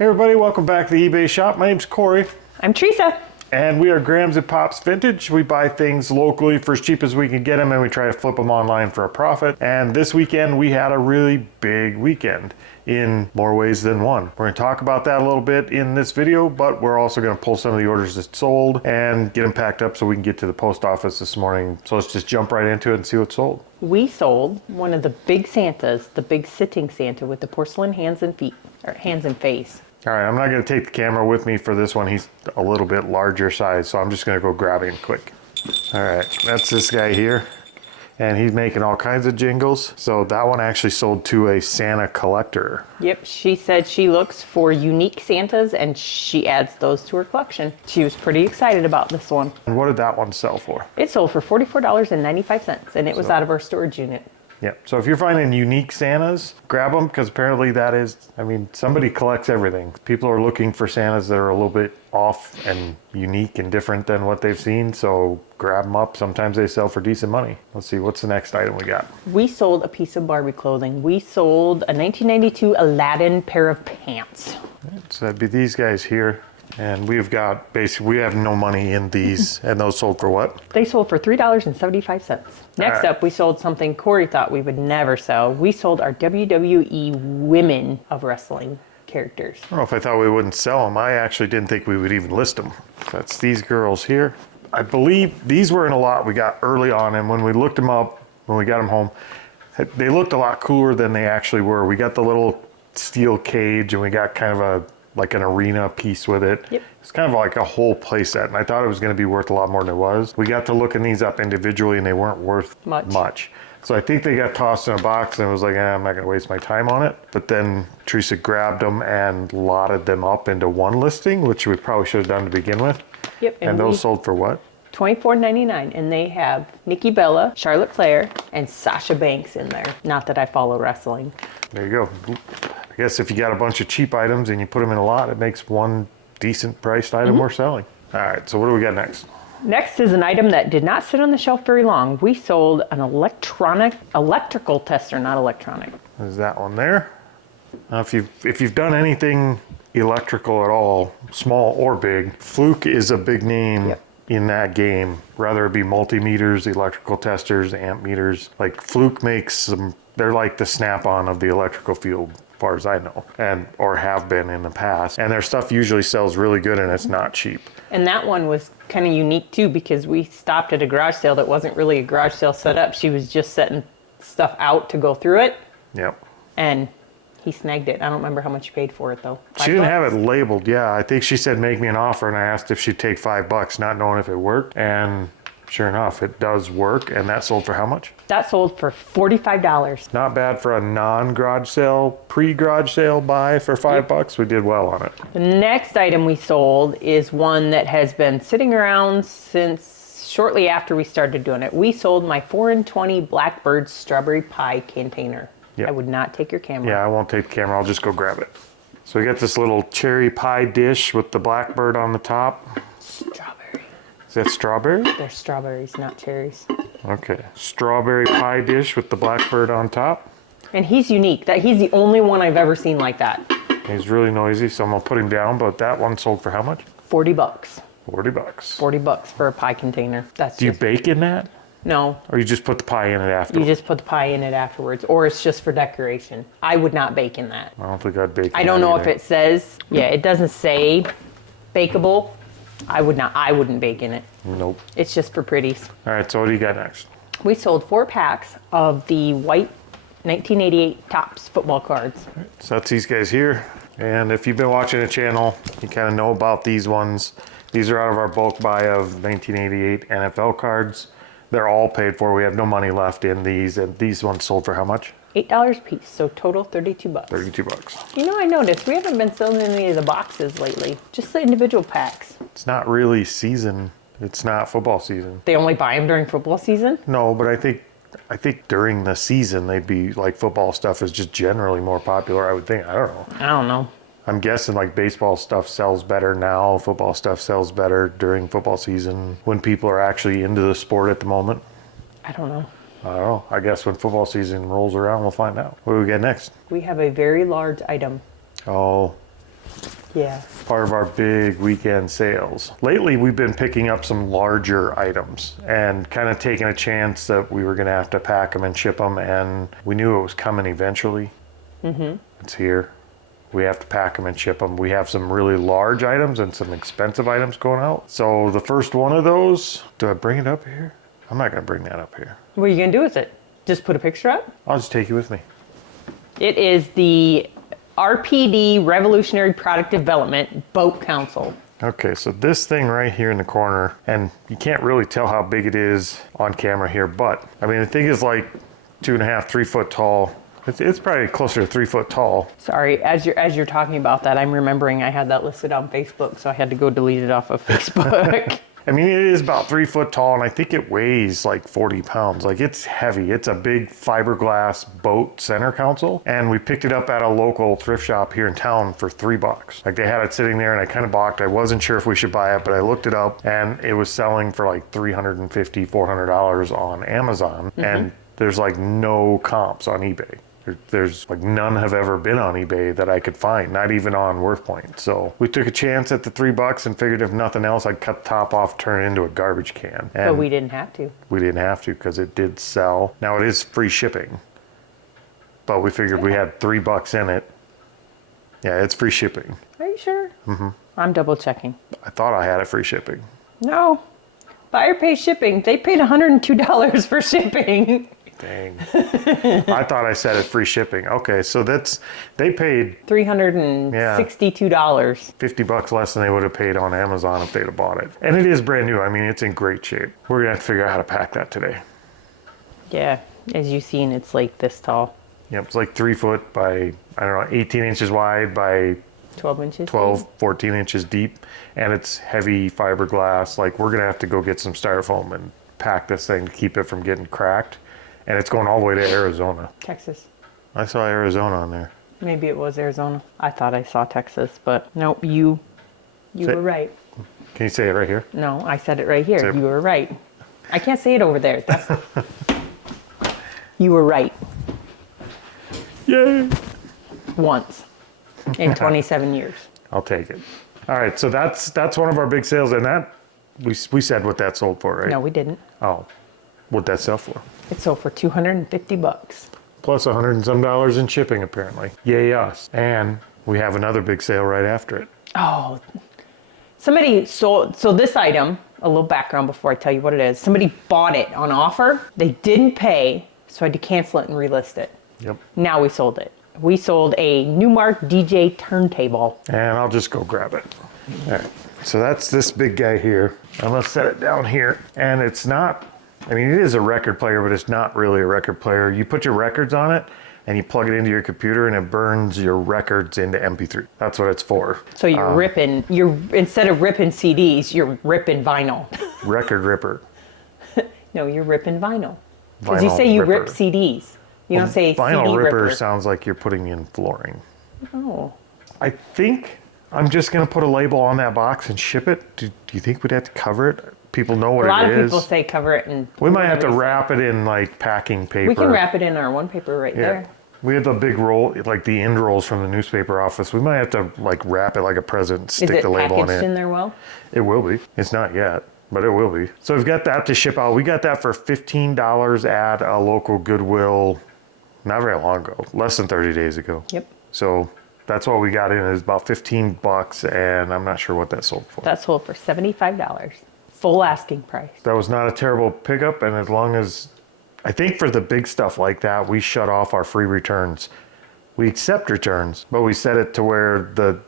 Hey everybody, welcome back to the eBay shop. My name's Corey. I'm Teresa. And we are Grams and Pops Vintage. We buy things locally for as cheap as we can get them and we try to flip them online for a profit. And this weekend we had a really big weekend in more ways than one. We're going to talk about that a little bit in this video, but we're also going to pull some of the orders that sold and get them packed up so we can get to the post office this morning. So let's just jump right into it and see what sold. We sold one of the big Santas, the big sitting Santa with the porcelain hands and feet, or hands and face. All right, I'm not going to take the camera with me for this one. He's a little bit larger size, so I'm just going to go grab him quick. All right, that's this guy here, and he's making all kinds of jingles. So that one actually sold to a Santa collector. Yep, she said she looks for unique Santas and she adds those to her collection. She was pretty excited about this one. And what did that one sell for? It sold for $44.95, and it was out of our storage unit. Yeah, so if you're finding unique Santas, grab them, because apparently that is, I mean, somebody collects everything. People are looking for Santas that are a little bit off and unique and different than what they've seen, so grab them up. Sometimes they sell for decent money. Let's see, what's the next item we got? We sold a piece of Barbie clothing. We sold a 1992 Aladdin pair of pants. So that'd be these guys here. And we've got, basically, we have no money in these, and those sold for what? They sold for $3.75. Next up, we sold something Corey thought we would never sell. We sold our WWE Women of Wrestling characters. I don't know if I thought we wouldn't sell them. I actually didn't think we would even list them. That's these girls here. I believe these were in a lot we got early on, and when we looked them up, when we got them home, they looked a lot cooler than they actually were. We got the little steel cage, and we got kind of a like an arena piece with it. Yep. It's kind of like a whole play set, and I thought it was going to be worth a lot more than it was. We got to looking these up individually, and they weren't worth much. So I think they got tossed in a box, and I was like, I'm not going to waste my time on it. But then Teresa grabbed them and lotted them up into one listing, which we probably should have done to begin with. Yep. And those sold for what? $24.99, and they have Nikki Bella, Charlotte Flair, and Sasha Banks in there. Not that I follow wrestling. There you go. I guess if you got a bunch of cheap items and you put them in a lot, it makes one decent priced item worth selling. All right, so what do we got next? Next is an item that did not sit on the shelf very long. We sold an electrical tester, not electronic. Is that one there? Now, if you've done anything electrical at all, small or big, Fluke is a big name in that game. Rather it be multimeters, electrical testers, amp meters. Like Fluke makes some, they're like the Snap-on of the electrical field, as far as I know, and or have been in the past. And their stuff usually sells really good, and it's not cheap. And that one was kind of unique too, because we stopped at a garage sale that wasn't really a garage sale set up. She was just setting stuff out to go through it. Yep. And he snagged it. I don't remember how much you paid for it though. She didn't have it labeled. Yeah, I think she said make me an offer, and I asked if she'd take $5, not knowing if it worked. And sure enough, it does work. And that sold for how much? That sold for $45. Not bad for a non-garage sale, pre-garage sale buy for $5. We did well on it. The next item we sold is one that has been sitting around since shortly after we started doing it. We sold my 4 in 20 Blackbird strawberry pie container. Yep. I would not take your camera. Yeah, I won't take the camera. I'll just go grab it. So we got this little cherry pie dish with the Blackbird on the top. Strawberry. Is that strawberry? They're strawberries, not cherries. Okay. Strawberry pie dish with the Blackbird on top. And he's unique. He's the only one I've ever seen like that. He's really noisy, so I'm going to put him down. But that one sold for how much? $40. $40. $40 for a pie container. Do you bake in that? No. Or you just put the pie in it afterwards? You just put the pie in it afterwards. Or it's just for decoration. I would not bake in that. I don't think I'd bake in that I don't know either. if it says, it doesn't say bakeable. I wouldn't bake in it. Nope. It's just for pretties. All right, so what do you got next? We sold 4 packs of the white 1988 Topps football cards. So that's these guys here. And if you've been watching the channel, you kind of know about these ones. These are out of our bulk buy of 1988 NFL cards. They're all paid for. We have no money left in these. And these ones sold for how much? $8 a piece, so total $32. $32. You know, I noticed we haven't been selling any of the boxes lately. Just the individual packs. It's not really season. It's not football season. They only buy them during football season? No, but I think during the season they'd be like football stuff is just generally more popular, I would think. I don't know. I don't know. I'm guessing like baseball stuff sells better now. Football stuff sells better during football season when people are actually into the sport at the moment. I don't know. I don't know. I guess when football season rolls around, we'll find out. What do we get next? We have a very large item. Oh, Yeah. Part of our big weekend sales. Lately, we've been picking up some larger items and kind of taking a chance that we were going to have to pack them and ship them, and we knew it was coming eventually. It's here. We have to pack them and ship them. We have some really large items and some expensive items going out. So the first one of those, do I bring it up here? I'm not going to bring that up here. What are you going to do with it? Just put a picture up? I'll just take you with me. It is the RPD, Revolutionary Product Development Boat Council. Okay, so this thing right here in the corner, and you can't really tell how big it is on camera here, but I mean, the thing is like 2.5, 3 foot tall. It's probably closer to 3 foot tall. Sorry, as you're talking about that, I'm remembering I had that listed on Facebook, so I had to go delete it off of Facebook. I mean, it is about 3 foot tall, and I think it weighs like 40 pounds. Like, it's heavy. It's a big fiberglass boat center console, and we picked it up at a local thrift shop here in town for $3. Like, they had it sitting there, and I kind of balked. I wasn't sure if we should buy it, but I looked it up, and it was selling for like $350, $400 on Amazon, and there's like no comps on eBay. There's like none have ever been on eBay that I could find, not even on WorthPoint. So we took a chance at the $3 and figured if nothing else, I'd cut the top off, turn it into a garbage can. And But we didn't have to. we didn't have to because it did sell. Now it is free shipping, but we figured we had $3 in it. Yeah, it's free shipping. Are you sure? I'm double checking. I thought I had it free shipping. No. Buyer pays shipping. They paid $102 for shipping. Dang. I thought I said it free shipping. Okay, so they paid $362. $50 less than they would have paid on Amazon if they'd have bought it. And it is brand new. I mean, it's in great shape. We're gonna have to figure out how to pack that today. Yeah, as you've seen, it's like this tall. Yep, it's like 3 foot by, I don't know, 18 inches wide by 12 inches 12, 14 inches deep. And it's heavy fiberglass. Like, we're gonna have to go get some styrofoam and pack this thing to keep it from getting cracked. And it's going all the way to Arizona. Texas. I saw Arizona on there. Maybe it was Arizona. I thought I saw Texas, but nope, you were right. Can you say it right here? No, I said it right here. Say it. You were right. I can't say it over there. You were right. Yay! Once in 27 years. I'll take it. All right, so that's one of our big sales, and that we said what that sold for, right? No, we didn't. Oh, what'd that sell for? It sold for $250. Plus $100 and some in shipping, apparently. Yay us! And we have another big sale right after it. Oh, somebody sold. So this item, a little background before I tell you what it is. Somebody bought it on offer. They didn't pay, so I had to cancel it and relist it. Yep. Now we sold it. We sold a Newmark DJ turntable. And I'll just go grab it. All right. So that's this big guy here. I'm gonna set it down here, and it's not. I mean, it is a record player, but it's not really a record player. You put your records on it, and you plug it into your computer, and it burns your records into MP3. That's what it's for. So you're ripping. Instead of ripping CDs, you're ripping vinyl. Record ripper. No, you're ripping vinyl. Because you Vinyl say you ripper. rip CDs. You don't say Vinyl CD ripper ripper. sounds like you're putting in flooring. Oh. I think I'm just gonna put a label on that box and ship it. Do you think we'd have to cover it? People know what it is. A lot of people say cover it and. We might have to wrap it in like packing paper. We can wrap it in our one paper right there. We have the big roll, like the end rolls from the newspaper office. We might have to like wrap it like a present, stick Is it the label on packaged it. in there well? It will be. It's not yet, but it will be. So we've got that to ship out. We got that for $15 at a local Goodwill not very long ago, less than 30 days ago. Yep. So that's what we got in. Is about $15, and I'm not sure what that sold for. That sold for $75. Full asking price. That was not a terrible pickup, and as long as, I think for the big stuff like that, we shut off our free returns. We accept returns, but we set it to where the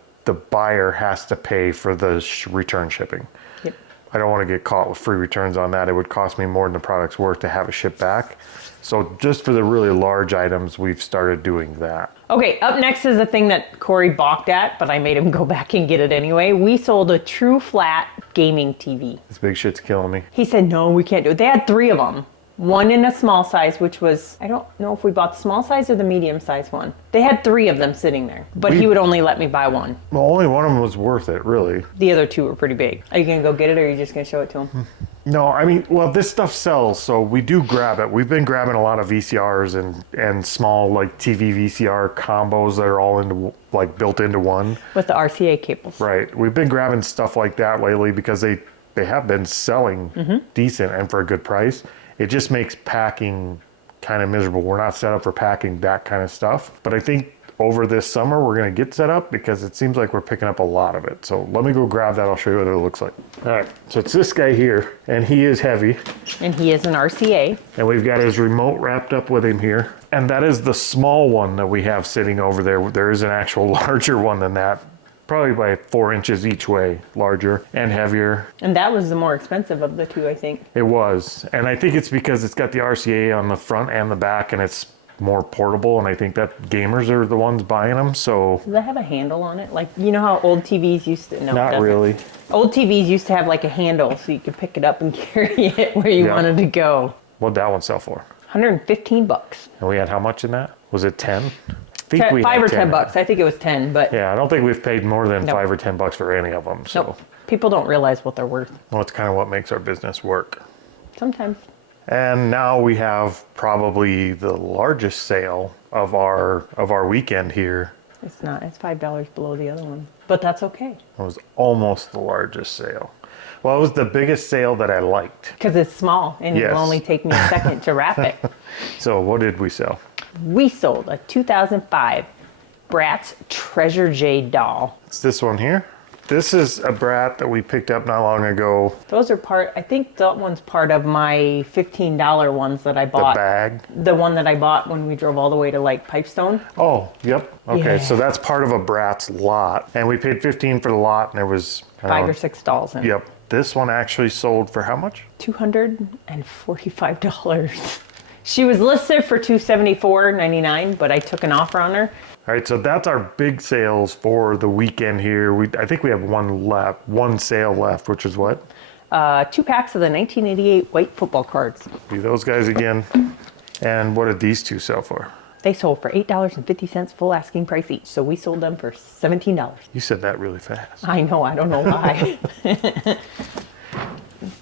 buyer has to pay for the return shipping. Yep. I don't want to get caught with free returns on that. It would cost me more than the product's worth to have it shipped back. So just for the really large items, we've started doing that. Okay, up next is a thing that Corey balked at, but I made him go back and get it anyway. We sold a true flat gaming TV. This big shit's killing me. He said, no, we can't do it. They had 3 of them. One in a small size, which was, I don't know if we bought the small size or the medium size one. They had 3 of them sitting there, but he would only let me buy one. Well, only one of them was worth it, really. The other 2 were pretty big. Are you going to go get it, or are you just going to show it to him? No, I mean, well, this stuff sells, so we do grab it. We've been grabbing a lot of VCRs and small like TV VCR combos that are all into like built into one. With the RCA cables. Right. We've been grabbing stuff like that lately because they have been selling decent and for a good price. It just makes packing kind of miserable. We're not set up for packing that kind of stuff. But I think over this summer we're going to get set up because it seems like we're picking up a lot of it. So let me go grab that. I'll show you what it looks like. All right. So it's this guy here, and he is heavy. And he is an RCA. And we've got his remote wrapped up with him here. And that is the small one that we have sitting over there. There is an actual larger one than that. Probably by 4 inches each way, larger and heavier. And that was the more expensive of the two, I think. It was. And I think it's because it's got the RCA on the front and the back, and it's more portable, and I think that gamers are the ones buying them. So does that have a handle on it? Like, you know how old TVs used to? No, not really. Old TVs used to have like a handle so you could pick it up and carry it where you wanted to go. What'd that one sell for? $115. And we had how much in that? Was it 10? I think we 5 had or 10 bucks. I think it was 10, but yeah, I don't think we've paid more than 5 or 10 bucks for any of them. So people don't realize what they're worth. well, it's kind of what makes our business work. Sometimes. And now we have probably the largest sale of our weekend here. It's not. It's $5 below the other one, but that's okay. It was almost the largest sale. Well, it was the biggest sale that I liked. Because it's small, and Yes. it'll only take me a second to wrap it. So what did we sell? We sold a 2005 Bratz Treasure Jade doll. It's this one here. This is a Brat that we picked up not long ago. Those are I think that one's part of my $15 ones that I The bought. bag. The one that I bought when we drove all the way to like Pipestone. Oh, yep. Okay, Yeah. so that's part of a Bratz lot. And we paid $15 for the lot, and there was... I don't 5 know, or 6 dolls in it. Yep. This one actually sold for how much? $245. She was listed for $274.99, but I took an offer on her. All right, so that's our big sales for the weekend here. I think we have one sale left, which is what? 2 packs of the 1988 white football cards. Do those guys again. And what did these two sell for? They sold for $8.50 full asking price each, so we sold them for $17. You said that really fast. I know, I don't know why.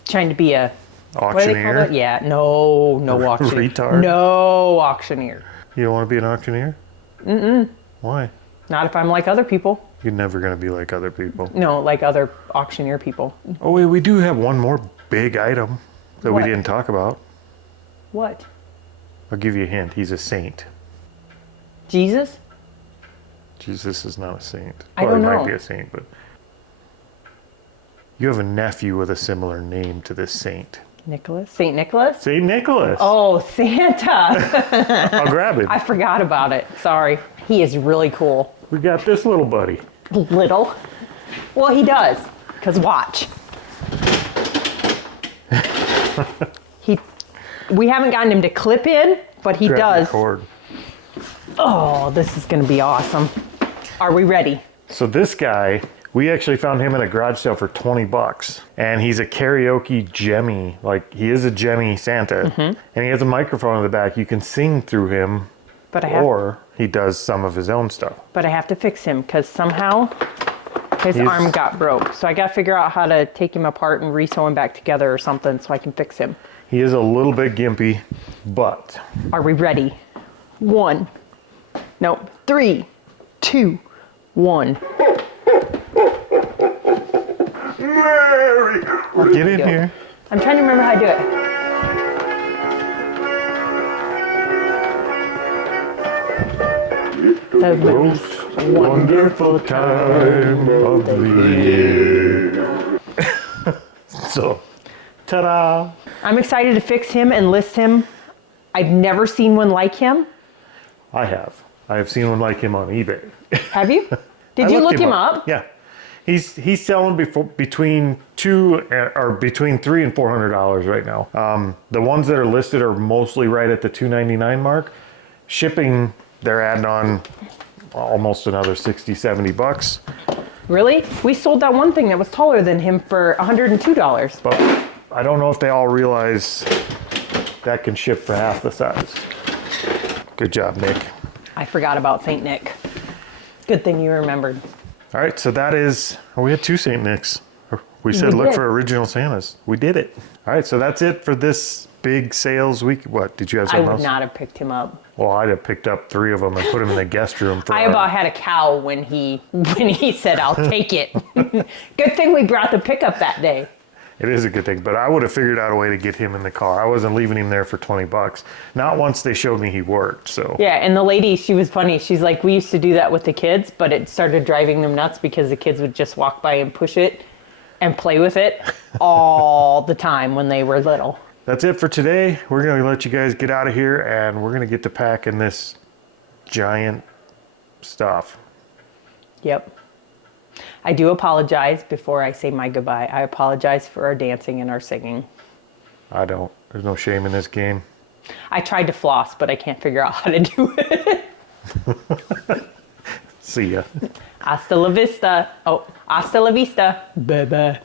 Trying to be a... What do they call Auctioneer? it? Yeah, no auctioneer. Retard? No auctioneer. You don't want to be an auctioneer? Mm-mm. Why? Not if I'm like other people. You're never going to be like other people. No, like other auctioneer people. Oh, wait, we do have one more big item that we What? didn't talk about. What? I'll give you a hint. He's a saint. Jesus? Jesus is not a saint. I Well, don't he know. might be a saint, but... You have a nephew with a similar name to this saint. Nicholas? St. Nicholas? St. Nicholas. Oh, Santa. I'll grab it. I forgot about it. Sorry. He is really cool. We got this little buddy. Little. Well, he does. Because watch. We haven't gotten him to clip in, but he Grab does. the cord. Oh, this is going to be awesome. Are we ready? So this guy, we actually found him at a garage sale for 20 bucks. And he's a karaoke Jemmy. Like, he is a Jemmy Santa. And he has a microphone in the back. You can sing through him. But I have, Or he does some of his own stuff. but I have to fix him because somehow his arm got broke. So I got to figure out how to take him apart and re-sew him back together or something so I can fix him. He is a little bit gimpy, but... Are we ready? 1. Nope. 3, 2, 1. Mary! Get in go. here. I'm trying to remember how to do it. That was Most wonderful time of the year. So, ta-da! I'm excited to fix him and list him. I've never seen one like him. I have. I have seen one like him on eBay. Have you? Did I you looked look him up? Yeah. He's selling between $300 and $400 right now. The ones that are listed are mostly right at the $299 mark. Shipping, they're adding on almost another 60, 70 bucks. Really? We sold that one thing that was taller than him for $102. But I don't know if they all realize that can ship for half the size. Good job, Nick. I forgot about St. Nick. Good thing you remembered. All right, so that is, we had 2 St. Nicks. We said look did. for original Santas. We did it. All right, so that's it for this big sales week. What, did you have I something would else? not have picked him up. Well, I'd have picked up 3 of them and put them in the guest room for I about had a cow when he said, I'll take it. Good thing we brought the pickup that day. It is a good thing, but I would have figured out a way to get him in the car. I wasn't leaving him there for $20. Not once they showed me he worked, so. Yeah, and the lady, she was funny. She's like, we used to do that with the kids, but it started driving them nuts because the kids would just walk by and push it and play with it all the time when they were little. That's it for today. We're going to let you guys get out of here, and we're going to get to packing this giant stuff. Yep. I do apologize before I say my goodbye. I apologize for our dancing and our singing. I don't. There's no shame in this game. I tried to floss, but I can't figure out how to do it. See ya. Hasta la vista. Oh, hasta la vista. Bye-bye.